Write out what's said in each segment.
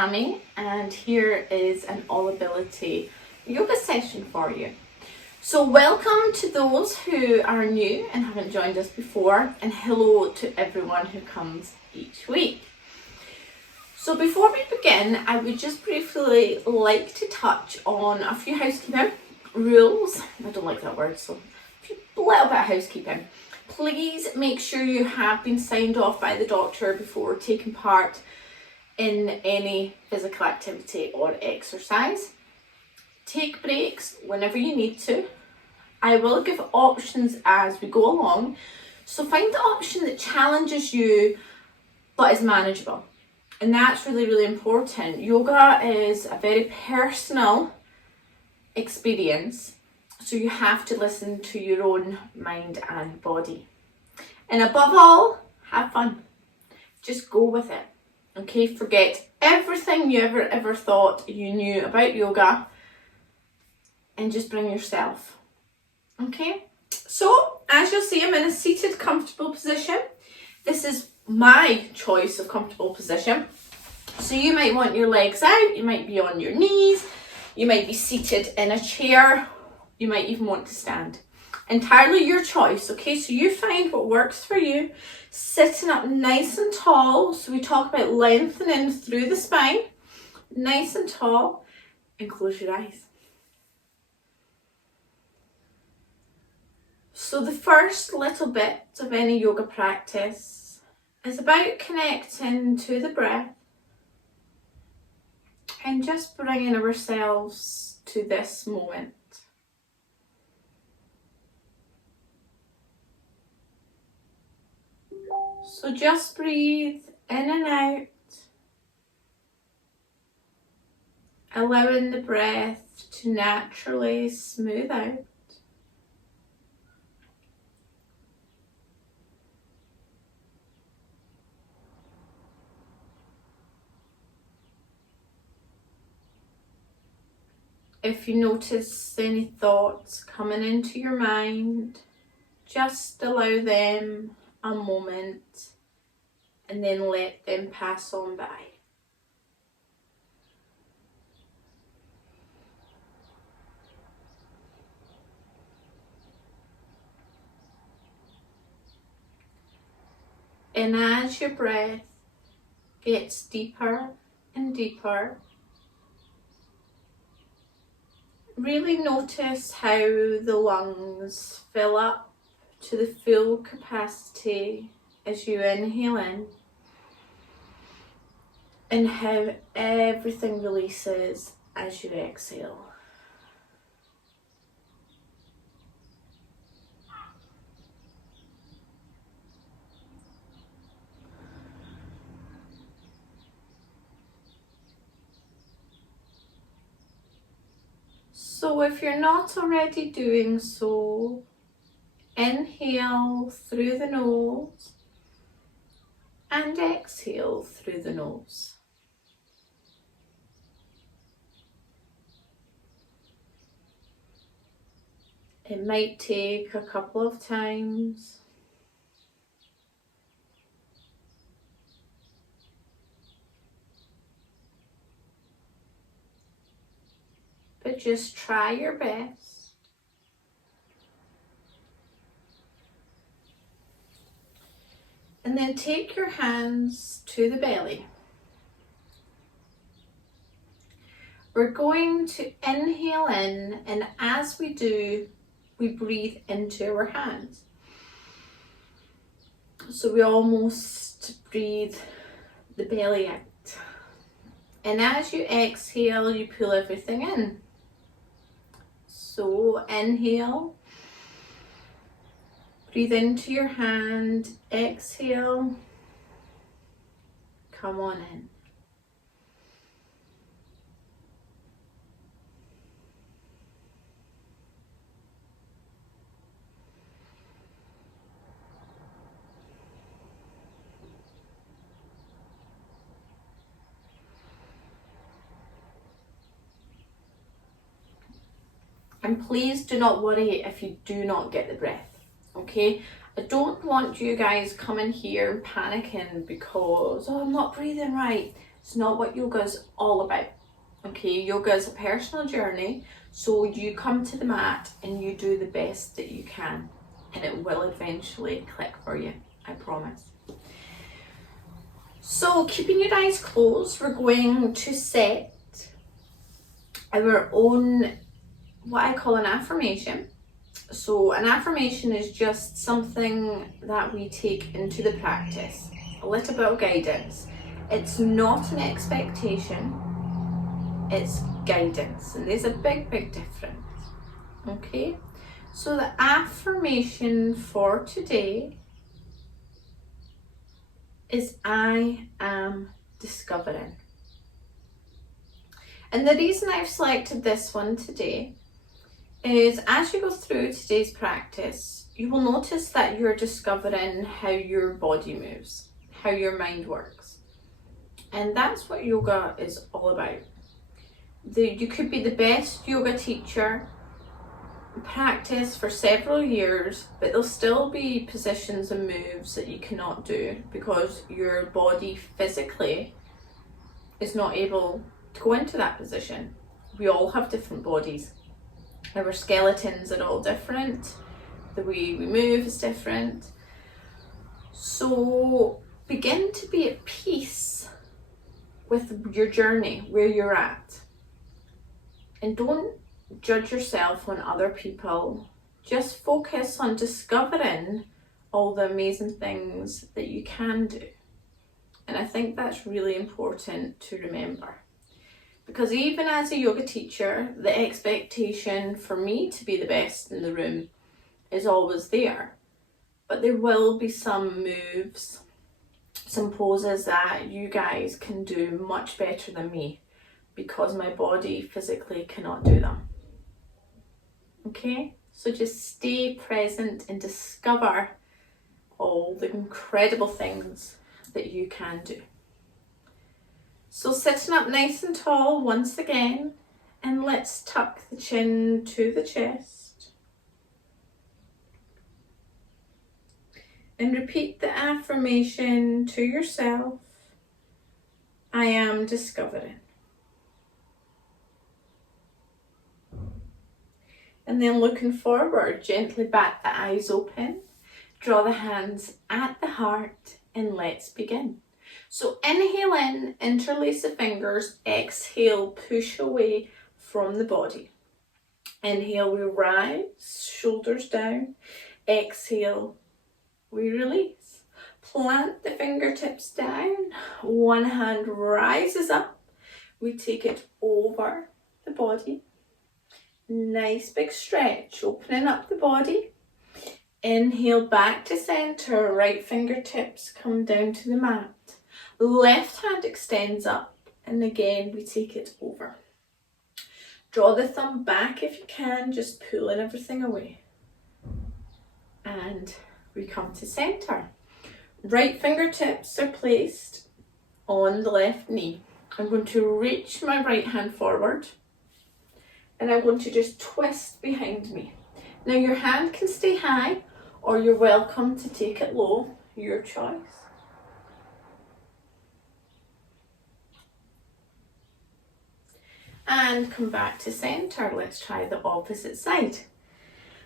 Tammy, and here is an all ability yoga session for you. So welcome to those who are new and haven't joined us before, and hello to everyone who comes each week. So before we begin, I would just briefly like to touch on a few housekeeping rules. I don't like that word, so a little bit of housekeeping. Please make sure you have been signed off by the doctor before taking part in any physical activity or exercise. Take breaks whenever you need to. I will give options as we go along, so find the option that challenges you but is manageable. And that's really, really important. Yoga is a very personal experience, so you have to listen to your own mind and body. And above all, have fun. Just go with it. Okay, forget everything you ever thought you knew about yoga and just bring yourself. Okay, so as you'll see, I'm in a seated, comfortable position. This is my choice of comfortable position. So you might want your legs out, you might be on your knees, you might be seated in a chair, you might even want to stand. Entirely your choice, okay? So you find what works for you. Sitting up nice and tall. So we talk about lengthening through the spine. Nice and tall. And close your eyes. So the first little bit of any yoga practice is about connecting to the breath and just bringing ourselves to this moment. So just breathe in and out, allowing the breath to naturally smooth out. If you notice any thoughts coming into your mind, just allow them a moment and then let them pass on by. And as your breath gets deeper and deeper, really notice how the lungs fill up to the full capacity as you inhale in, and how everything releases as you exhale. So if you're not already doing so, inhale through the nose and exhale through the nose. It might take a couple of times. But just try your best. And then take your hands to the belly. We're going to inhale in, and as we do, we breathe into our hands. So we almost breathe the belly out. And as you exhale, you pull everything in. So inhale. Breathe into your hand, exhale, come on in. And please do not worry if you do not get the breath. Okay, I don't want you guys coming here panicking because, oh, I'm not breathing right. It's not what yoga is all about. Okay, yoga is a personal journey, so you come to the mat and you do the best that you can, and it will eventually click for you, I promise. So keeping your eyes closed, we're going to set our own, what I call an affirmation. So an affirmation is just something that we take into the practice, a little bit of guidance. It's not an expectation, it's guidance, and there's a big difference. Okay, so the affirmation for today is I am discovering. And the reason I've selected this one today is as you go through today's practice, you will notice that you're discovering how your body moves, how your mind works. And that's what yoga is all about. You could be the best yoga teacher, practice for several years, but there'll still be positions and moves that you cannot do because your body physically is not able to go into that position. We all have different bodies. Our skeletons are all different. The way we move is different. So begin to be at peace with your journey, where you're at. And don't judge yourself on other people. Just focus on discovering all the amazing things that you can do. And I think that's really important to remember. Because even as a yoga teacher, the expectation for me to be the best in the room is always there. But there will be some moves, some poses that you guys can do much better than me because my body physically cannot do them. Okay, so just stay present and discover all the incredible things that you can do. So sitting up nice and tall once again, and let's tuck the chin to the chest. And repeat the affirmation to yourself, I am discovering. And then looking forward, gently bat the eyes open, draw the hands at the heart, and let's begin. So inhale in, interlace the fingers, exhale, push away from the body. Inhale, we rise, shoulders down. Exhale, we release. Plant the fingertips down, one hand rises up. We take it over the body. Nice big stretch, opening up the body. Inhale back to center, right fingertips come down to the mat. Left hand extends up, and again we take it over. Draw the thumb back if you can, just pulling everything away. And we come to center. Right fingertips are placed on the left knee. I'm going to reach my right hand forward, and I'm going to just twist behind me. Now your hand can stay high, or you're welcome to take it low, your choice. And come back to center. Let's try the opposite side.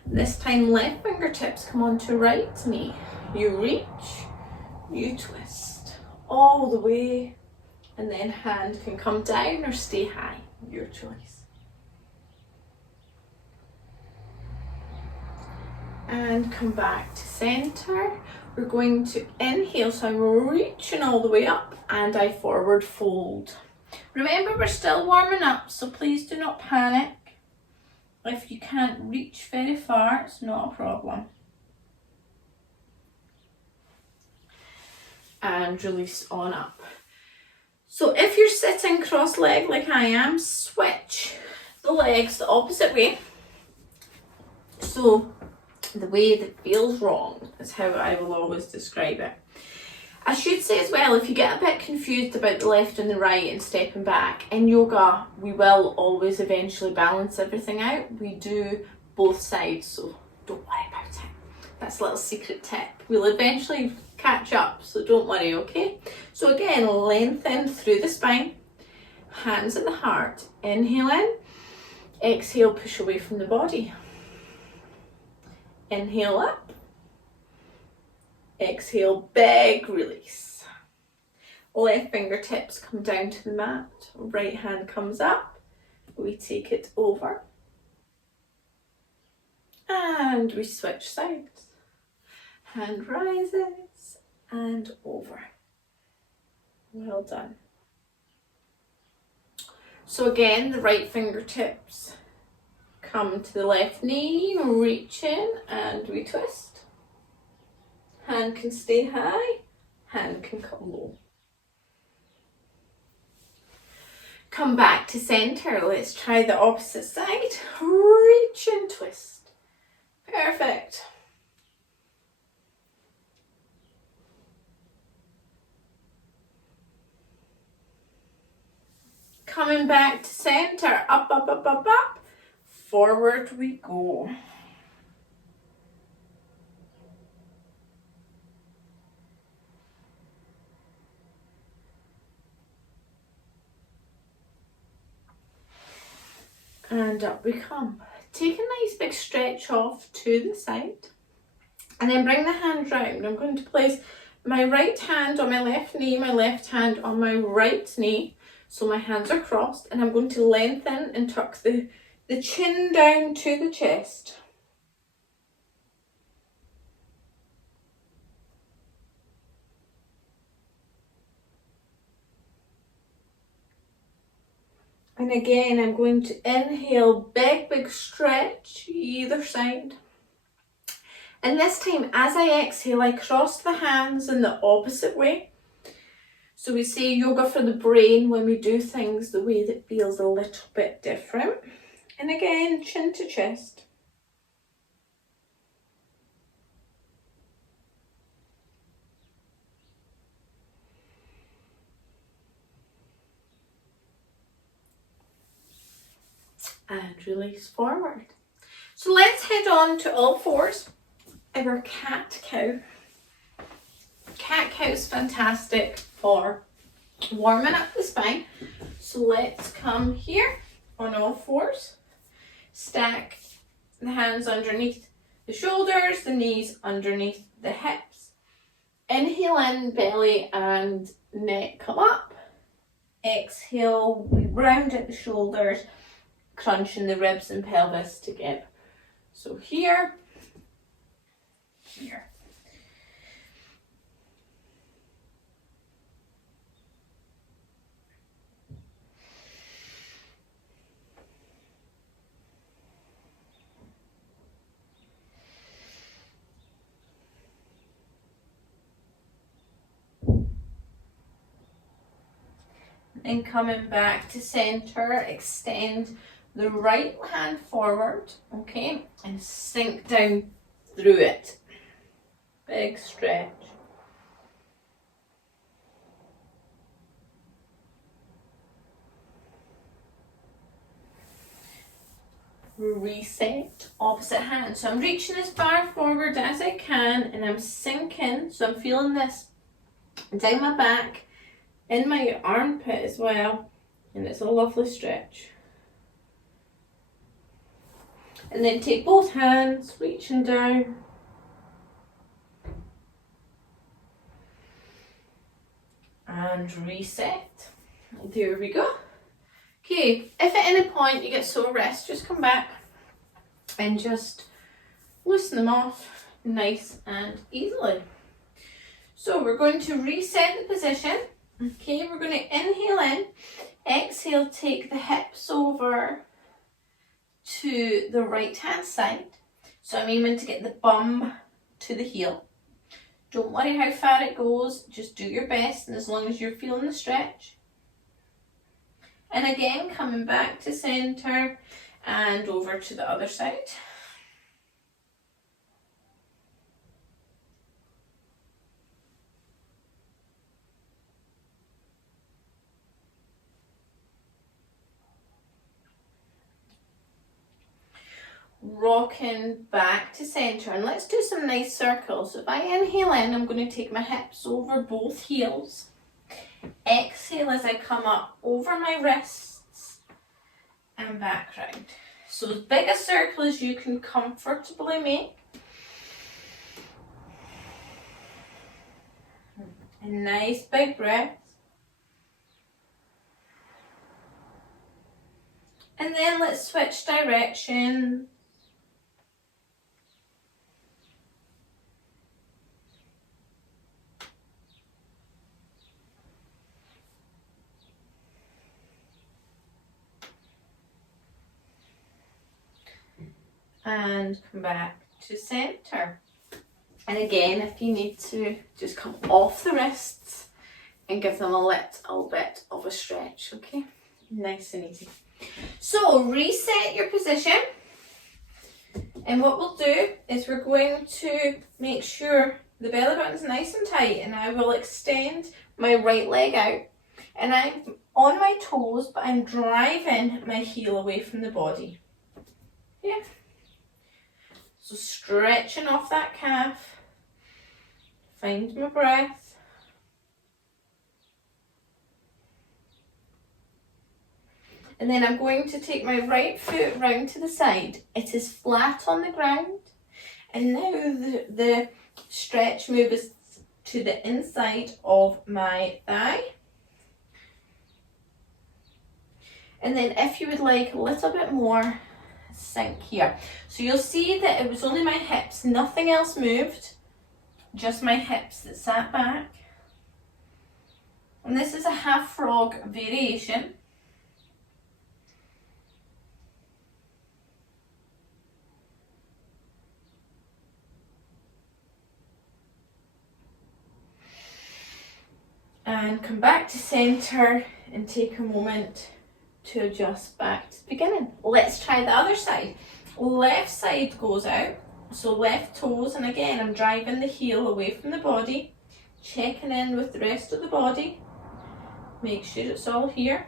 This time left fingertips come onto right knee. You reach, you twist all the way, and then hand can come down or stay high, your choice. And come back to center. We're going to inhale, so I'm reaching all the way up, and I forward fold. Remember, we're still warming up, so please do not panic. If you can't reach very far, it's not a problem. And release on up. So if you're sitting cross-legged like I am, switch the legs the opposite way. So the way that feels wrong is how I will always describe it. I should say as well, if you get a bit confused about the left and the right and stepping back, in yoga we will always eventually balance everything out. We do both sides, so don't worry about it. That's a little secret tip. We'll eventually catch up, so don't worry, okay? So again, lengthen through the spine, hands at the heart. Inhale in, exhale, push away from the body. Inhale up, exhale, big release. Left fingertips come down to the mat, right hand comes up, we take it over, and we switch sides. Hand rises and over. Well done. So again, the right fingertips come to the left knee, reach in and we twist. Hand can stay high, hand can come low. Come back to center. Let's try the opposite side. Reach and twist. Perfect. Coming back to center, up, up, up, up, up, forward we go. And up we come. Take a nice big stretch off to the side and then bring the hand round. I'm going to place my right hand on my left knee, my left hand on my right knee. So my hands are crossed and I'm going to lengthen and tuck the chin down to the chest. And again, I'm going to inhale, big stretch either side. And this time, as I exhale, I cross the hands in the opposite way. So we say yoga for the brain when we do things the way that feels a little bit different. And again, chin to chest. And release forward. So let's head on to all fours. Our cat-cow. Cat-cow is fantastic for warming up the spine. So let's come here on all fours. Stack the hands underneath the shoulders, the knees underneath the hips. Inhale in, belly and neck come up. Exhale, we round at the shoulders, crunching the ribs and pelvis together. So here, here. And coming back to center, extend the right hand forward, okay, and sink down through it. Big stretch. Reset, opposite hand. So I'm reaching as far forward as I can and I'm sinking, so I'm feeling this down my back, in my armpit as well, and it's a lovely stretch. And then take both hands, reaching down. And reset. There we go. Okay, if at any point you get sore wrists, just come back and just loosen them off nice and easily. So we're going to reset the position. Okay, we're going to inhale in, exhale, take the hips over to the right hand side. So I'm aiming to get the bum to the heel. Don't worry how far it goes, just do your best, and as long as you're feeling the stretch. And again, coming back to center and over to the other side. rocking back to center, and let's do some nice circles. So if I inhale in, I'm going to take my hips over both heels. Exhale as I come up over my wrists and back round. So as big a circle as you can comfortably make. A nice big breath. And then let's switch direction. And come back to center. And again, if you need to, just come off the wrists and give them a little bit of a stretch, okay? Nice and easy. So reset your position, and what we'll do is we're going to make sure the belly button's nice and tight, and I will extend my right leg out, and I'm on my toes, but I'm driving my heel away from the body. Yeah. So stretching off that calf, find my breath. And then I'm going to take my right foot round to the side. It is flat on the ground. And now the stretch move is to the inside of my thigh. And then if you would like a little bit more, sink here. So you'll see that it was only my hips, nothing else moved. Just my hips that sat back. And this is a half frog variation. And come back to center and take a moment to adjust back to the beginning. Let's try the other side. Left side goes out, so left toes, and again I'm driving the heel away from the body, checking in with the rest of the body. Make sure it's all here.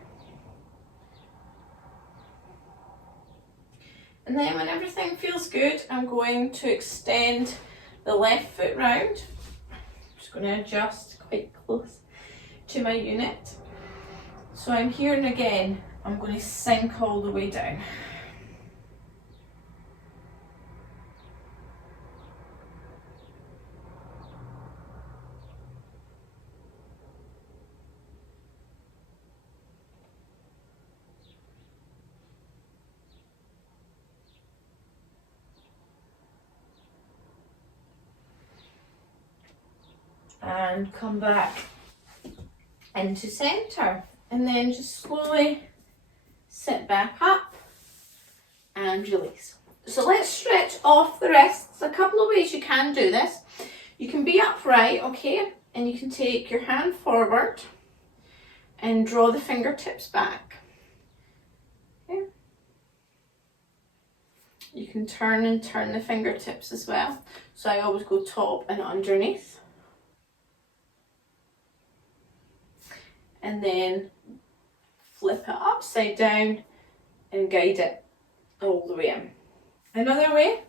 And then when everything feels good, I'm going to extend the left foot round. I'm just going to adjust quite close to my unit. So I'm here, and again I'm going to sink all the way down. And come back into center, and then just slowly sit back up and release. So let's stretch off the wrists. A couple of ways you can do this. You can be upright, okay, and you can take your hand forward and draw the fingertips back. Okay. You can turn the fingertips as well. So I always go top and underneath. And then flip it upside down and guide it all the way in. Another way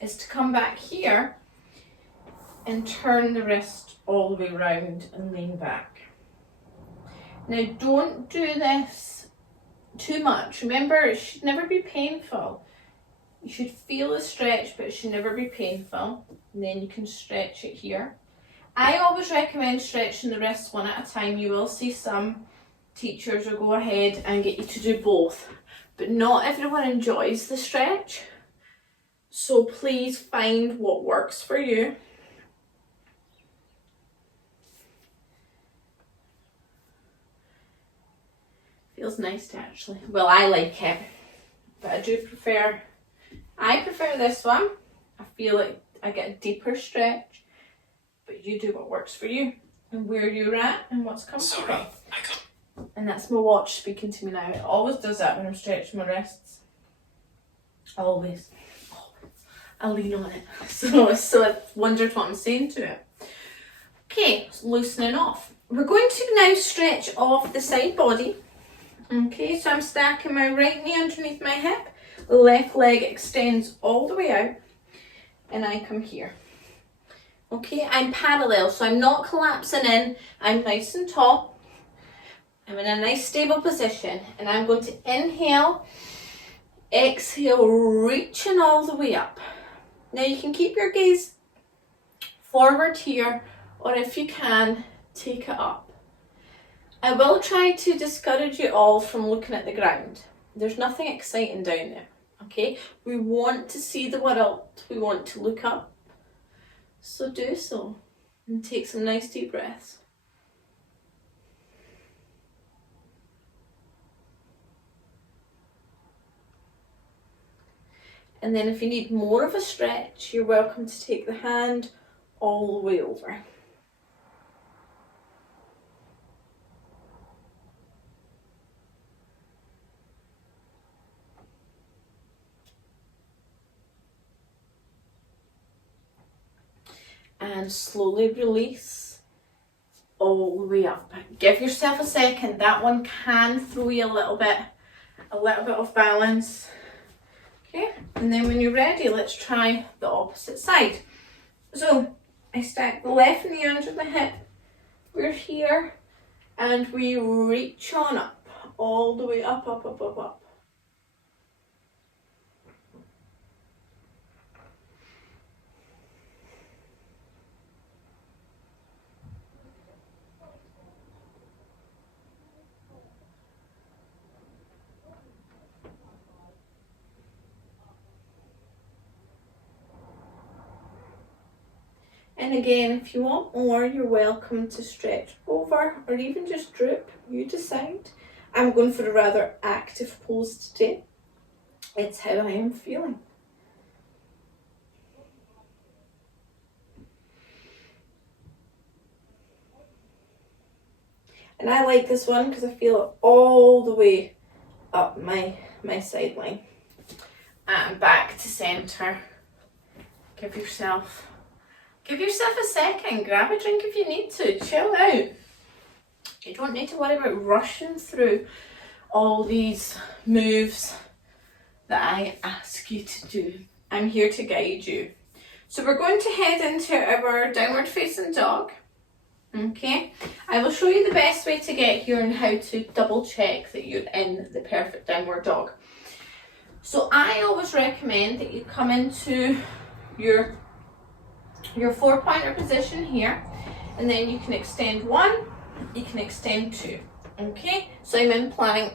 is to come back here and turn the wrist all the way around and lean back. Now don't do this too much. Remember, it should never be painful. You should feel the stretch, but it should never be painful. And then you can stretch it here. I always recommend stretching the wrists one at a time. You will see some teachers will go ahead and get you to do both, but not everyone enjoys the stretch. So please find what works for you. Feels nice to actually, well, I like it, but I prefer this one. I feel like I get a deeper stretch. But you do what works for you and where you're at and what's comfortable. Sorry, I can't. And that's my watch speaking to me now. It always does that when I'm stretching my wrists. Always. I lean on it. So I wondered what I'm saying to it. Okay, so loosening off. We're going to now stretch off the side body. Okay, so I'm stacking my right knee underneath my hip, The left leg extends all the way out and I come here. Okay, I'm parallel, so I'm not collapsing in. I'm nice and tall. I'm in a nice stable position and I'm going to inhale, exhale, reaching all the way up. Now you can keep your gaze forward here, or if you can, take it up. I will try to discourage you all from looking at the ground. There's nothing exciting down there, okay? We want to see the world, we want to look up. So do so, and take some nice deep breaths. And then if you need more of a stretch, you're welcome to take the hand all the way over. And slowly release all the way up. Give yourself a second. That one can throw you a little bit of balance. Okay, and then when you're ready, let's try the opposite side. So I stack the left knee under the hip. We're here and we reach on up, all the way up, up, up, up, up. And again, if you want more, you're welcome to stretch over or even just droop, you decide. I'm going for a rather active pose today. It's how I am feeling. And I like this one because I feel it all the way up my sideline. And back to centre. Give yourself a second, grab a drink if you need to, chill out. You don't need to worry about rushing through all these moves that I ask you to do. I'm here to guide you. So we're going to head into our downward facing dog. Okay, I will show you the best way to get here and how to double check that you're in the perfect downward dog. So I always recommend that you come into your 4-pointer position here, and then you can extend 1, you can extend 2. Okay, so I'm in plank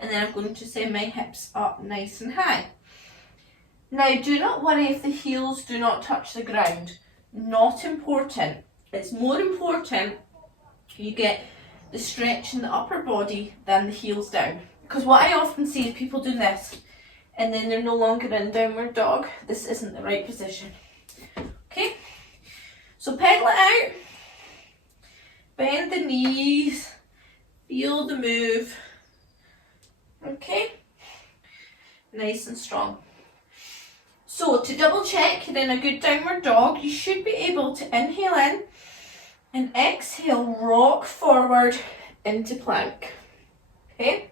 and then I'm going to send my hips up nice and high. Now do not worry if the heels do not touch the ground. Not important. It's more important you get the stretch in the upper body than the heels down. Because what I often see is people do this and then they're no longer in downward dog. This isn't the right position. Okay, so pedal it out, bend the knees, feel the move. Okay, nice and strong. So to double check you're in a good downward dog, you should be able to inhale in and exhale, rock forward into plank. Okay,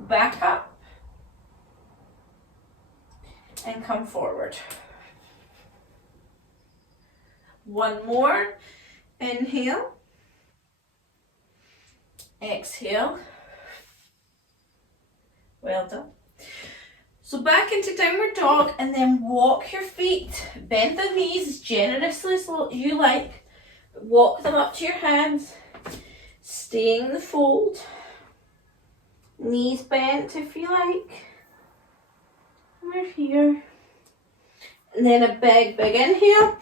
back up and come forward. One more, inhale, exhale, well done. So back into downward dog and then walk your feet, bend the knees as generously as you like, walk them up to your hands, staying the fold, knees bent if you like, we're here, and then a big inhale,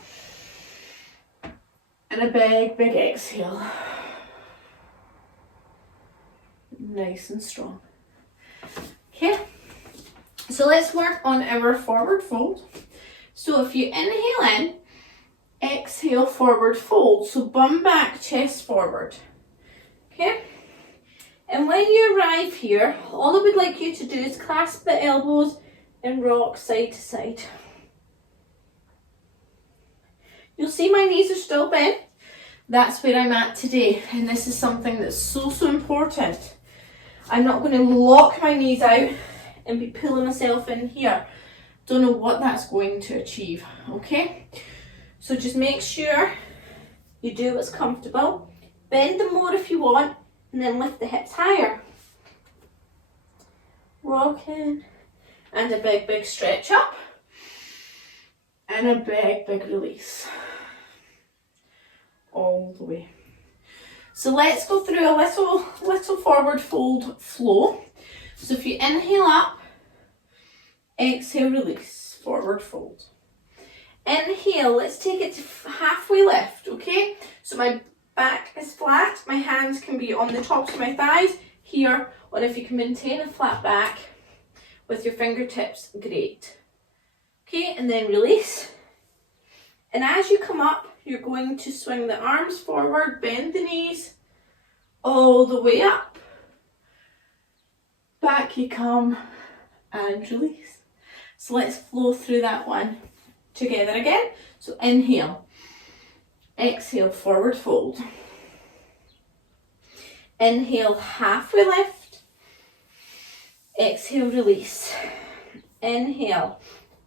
and a big exhale. Nice and strong. Okay, so let's work on our forward fold. So if you inhale in, exhale, forward fold. So bum back, chest forward. Okay, and when you arrive here, all I would like you to do is clasp the elbows and rock side to side. You'll see my knees are still bent. That's where I'm at today, and this is something that's so important. I'm not going to lock my knees out and be pulling myself in here. Don't know what that's going to achieve, okay? So just make sure you do what's comfortable. Bend them more if you want, and then lift the hips higher. Rocking, and a big, big stretch up, and a big, big release. All the way. So let's go through a little forward fold flow. So if you inhale up, exhale, release, forward fold. Inhale, let's take it to halfway lift, okay? So my back is flat, my hands can be on the tops of my thighs here, or if you can maintain a flat back with your fingertips, great. Okay, and then release. And as you come up, you're going to swing the arms forward, bend the knees, all the way up. Back you come, and release. So let's flow through that one together again. So inhale, exhale, forward fold. Inhale, halfway lift. Exhale, release. Inhale,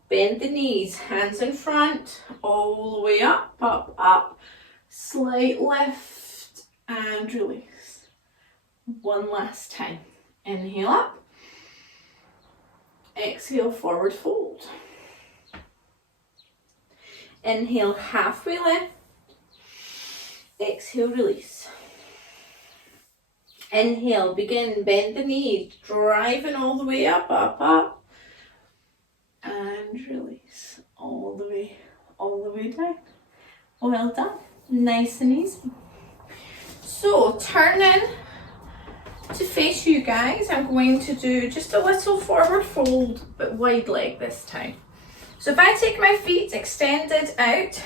bend the knees, hands in front, all the way up, up, up. Slight lift and release. One last time. Inhale up. Exhale, forward fold. Inhale, halfway lift. Exhale, release. Inhale, begin, bend the knees, driving all the way up, up, up. And release all the way down. Well done. Nice and easy. So turn in to face you guys. I'm going to do just a little forward fold, but wide leg this time. So if I take my feet extended out,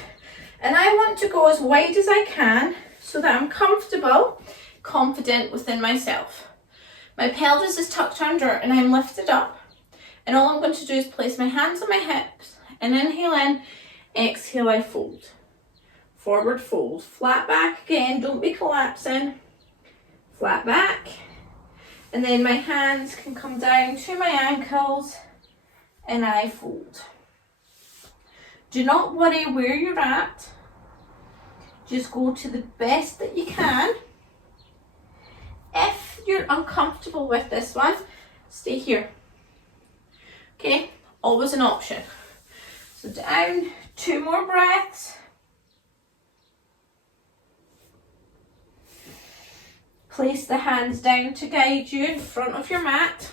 and I want to go as wide as I can so that I'm comfortable, confident within myself. My pelvis is tucked under and I'm lifted up. And all I'm going to do is place my hands on my hips and inhale in, exhale, I fold. Forward fold, flat back again, don't be collapsing. Flat back. And then my hands can come down to my ankles and I fold. Do not worry where you're at. Just go to the best that you can. If you're uncomfortable with this one, stay here. Okay, always an option. So down, 2 more breaths. Place the hands down to guide you in front of your mat.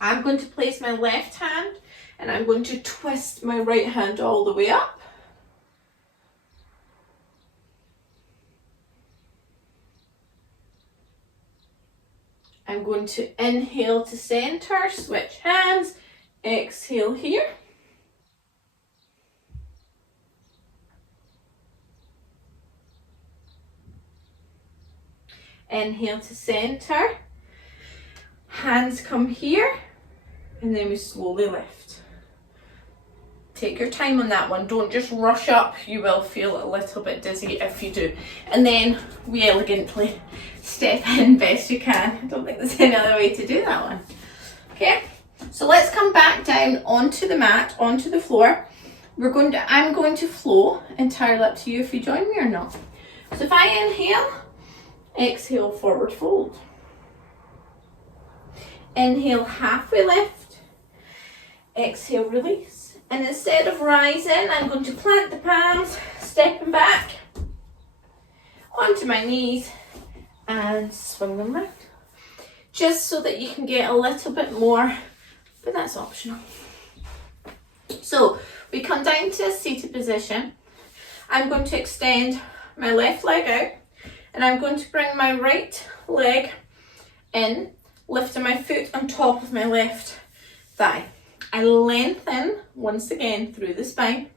I'm going to place my left hand and I'm going to twist my right hand all the way up. I'm going to inhale to center, switch hands, exhale here. Inhale to center, hands come here, and then we slowly lift. Take your time on that one, don't just rush up, you will feel a little bit dizzy if you do. And then we elegantly step in best you can. I don't think there's any other way to do that one. Okay, so let's come back down onto the mat, onto the floor. I'm going to flow, entirely up to you if you join me or not. So if I inhale, exhale, forward fold. Inhale, halfway lift. Exhale, release. And instead of rising, I'm going to plant the palms, stepping back onto my knees and swing them round. Just so that you can get a little bit more, but that's optional. So we come down to a seated position. I'm going to extend my left leg out and I'm going to bring my right leg in, lifting my foot on top of my left thigh. I lengthen once again through the spine.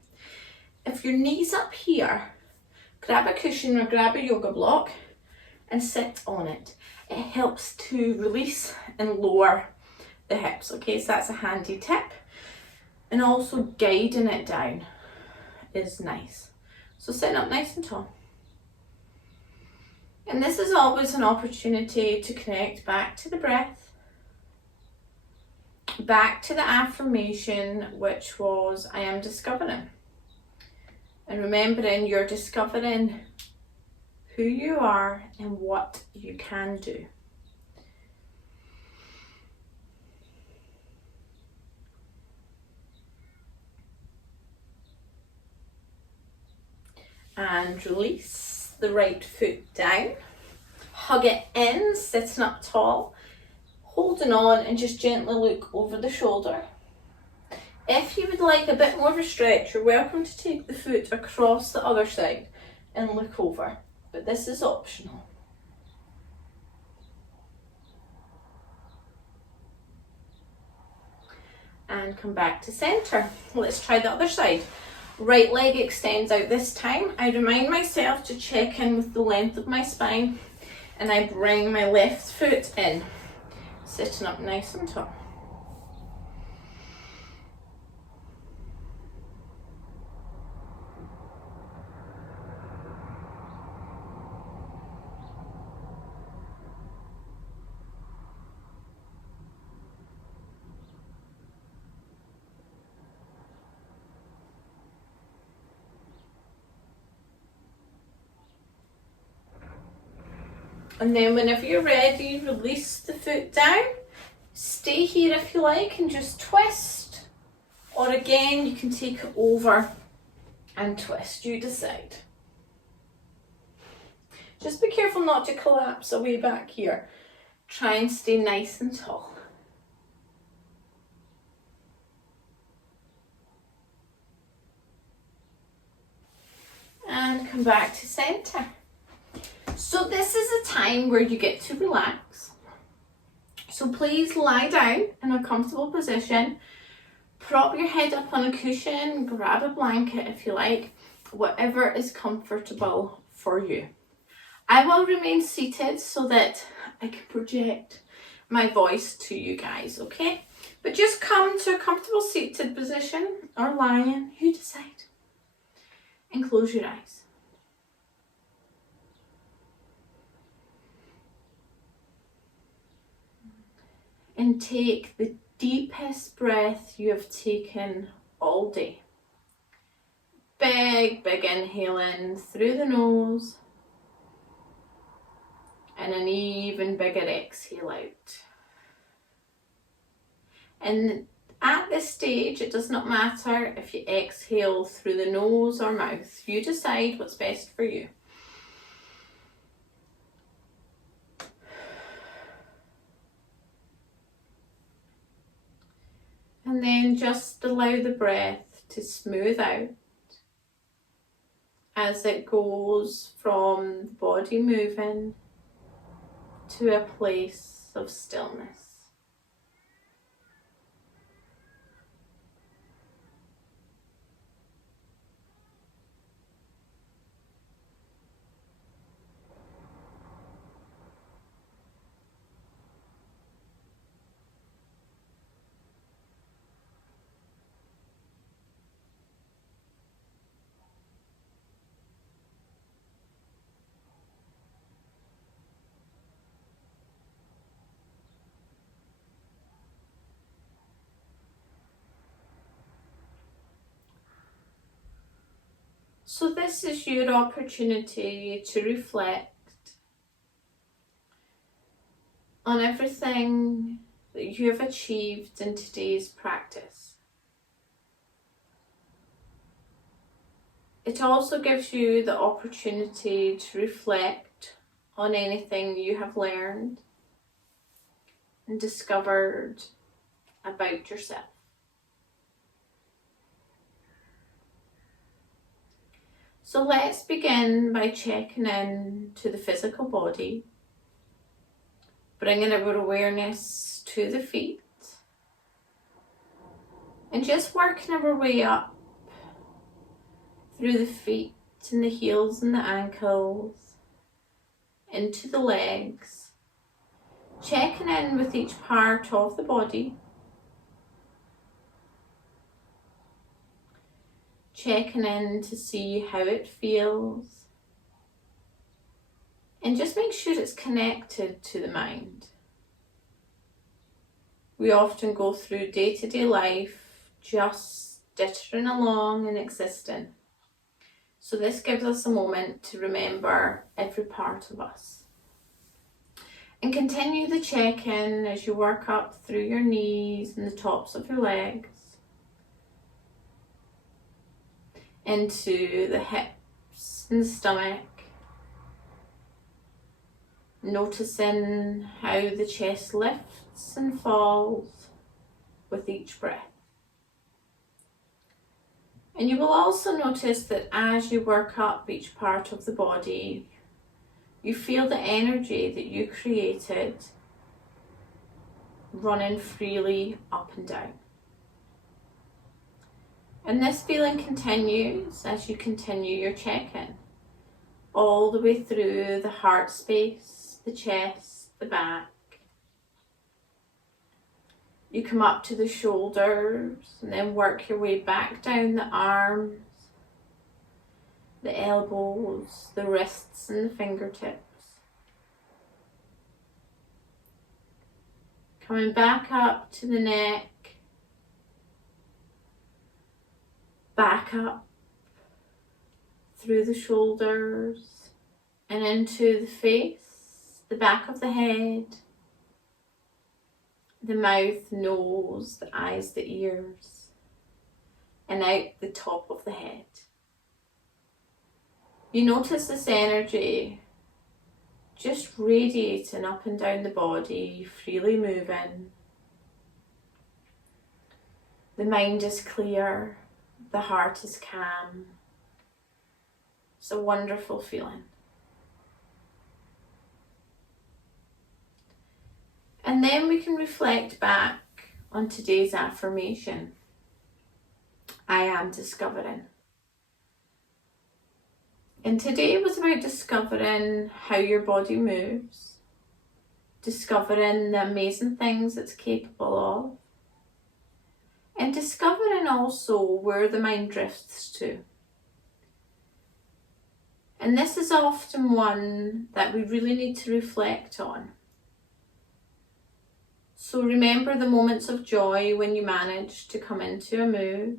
If your knee's up here, grab a cushion or grab a yoga block and sit on it. It helps to release and lower the hips, okay? So that's a handy tip. And also guiding it down is nice. So sitting up nice and tall. And this is always an opportunity to connect back to the breath. back to the affirmation, which was, I am discovering. And remembering you're discovering who you are and what you can do. And release the right foot down. Hug it in, sitting up tall. Holding on and just gently look over the shoulder. If you would like a bit more of a stretch, you're welcome to take the foot across the other side and look over. But this is optional. And come back to center. Let's try the other side. Right leg extends out this time. I remind myself to check in with the length of my spine and I bring my left foot in, sitting up nice and tall. And then whenever you're ready, release the foot down. Stay here if you like and just twist. Or again, you can take it over and twist, you decide. Just be careful not to collapse away back here. Try and stay nice and tall. And come back to center. So this is a time where you get to relax. So please lie down in a comfortable position. Prop your head up on a cushion, grab a blanket if you like, whatever is comfortable for you. I will remain seated so that I can project my voice to you guys, okay? But just come to a comfortable seated position or lying, you decide. And close your eyes. And take the deepest breath you have taken all day. Big inhale in through the nose. And an even bigger exhale out. And at this stage, it does not matter if you exhale through the nose or mouth. You decide what's best for you. And then just allow the breath to smooth out as it goes from the body moving to a place of stillness. So this is your opportunity to reflect on everything that you have achieved in today's practice. It also gives you the opportunity to reflect on anything you have learned and discovered about yourself. So let's begin by checking in to the physical body, bringing our awareness to the feet, and just working our way up through the feet and the heels and the ankles, into the legs, checking in with each part of the body, checking in to see how it feels, and just make sure it's connected to the mind. We often go through day-to-day life just dittering along and existing. So this gives us a moment to remember every part of us. And continue the check-in as you work up through your knees and the tops of your legs, into the hips and the stomach, noticing how the chest lifts and falls with each breath. And you will also notice that as you work up each part of the body, you feel the energy that you created running freely up and down. And this feeling continues as you continue your check-in, all the way through the heart space, the chest, the back. You come up to the shoulders and then work your way back down the arms, the elbows, the wrists and the fingertips. Coming back up to the neck, back up through the shoulders and into the face, the back of the head, the mouth, nose, the eyes, the ears, and out the top of the head. You notice this energy just radiating up and down the body, freely moving. The mind is clear, the heart is calm. It's a wonderful feeling. And then we can reflect back on today's affirmation. I am discovering. And today was about discovering how your body moves, discovering the amazing things it's capable of, and discovering also where the mind drifts to. And this is often one that we really need to reflect on. So remember the moments of joy when you manage to come into a move.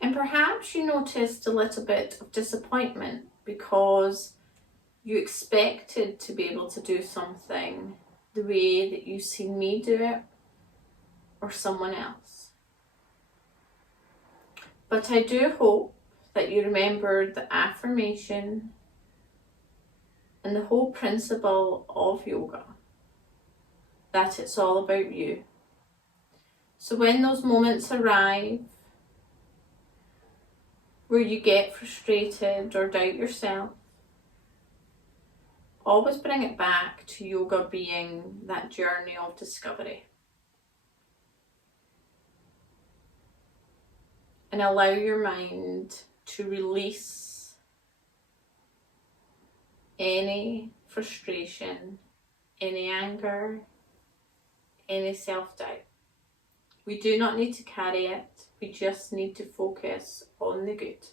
And perhaps you noticed a little bit of disappointment because you expected to be able to do something the way that you've seen me do it or someone else. But I do hope that you remembered the affirmation and the whole principle of yoga, that it's all about you. So when those moments arrive where you get frustrated or doubt yourself, always bring it back to yoga being that journey of discovery. And allow your mind to release any frustration, any anger, any self-doubt. We do not need to carry it, we just need to focus on the good.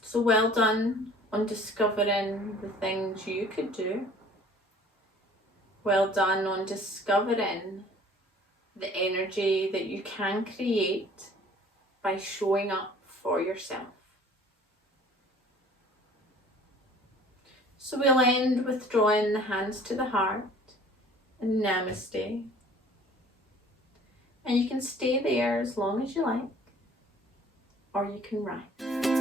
So well done on discovering the things you could do. Well done on discovering the energy that you can create by showing up for yourself. So we'll end with drawing the hands to the heart and namaste. And you can stay there as long as you like, or you can rise.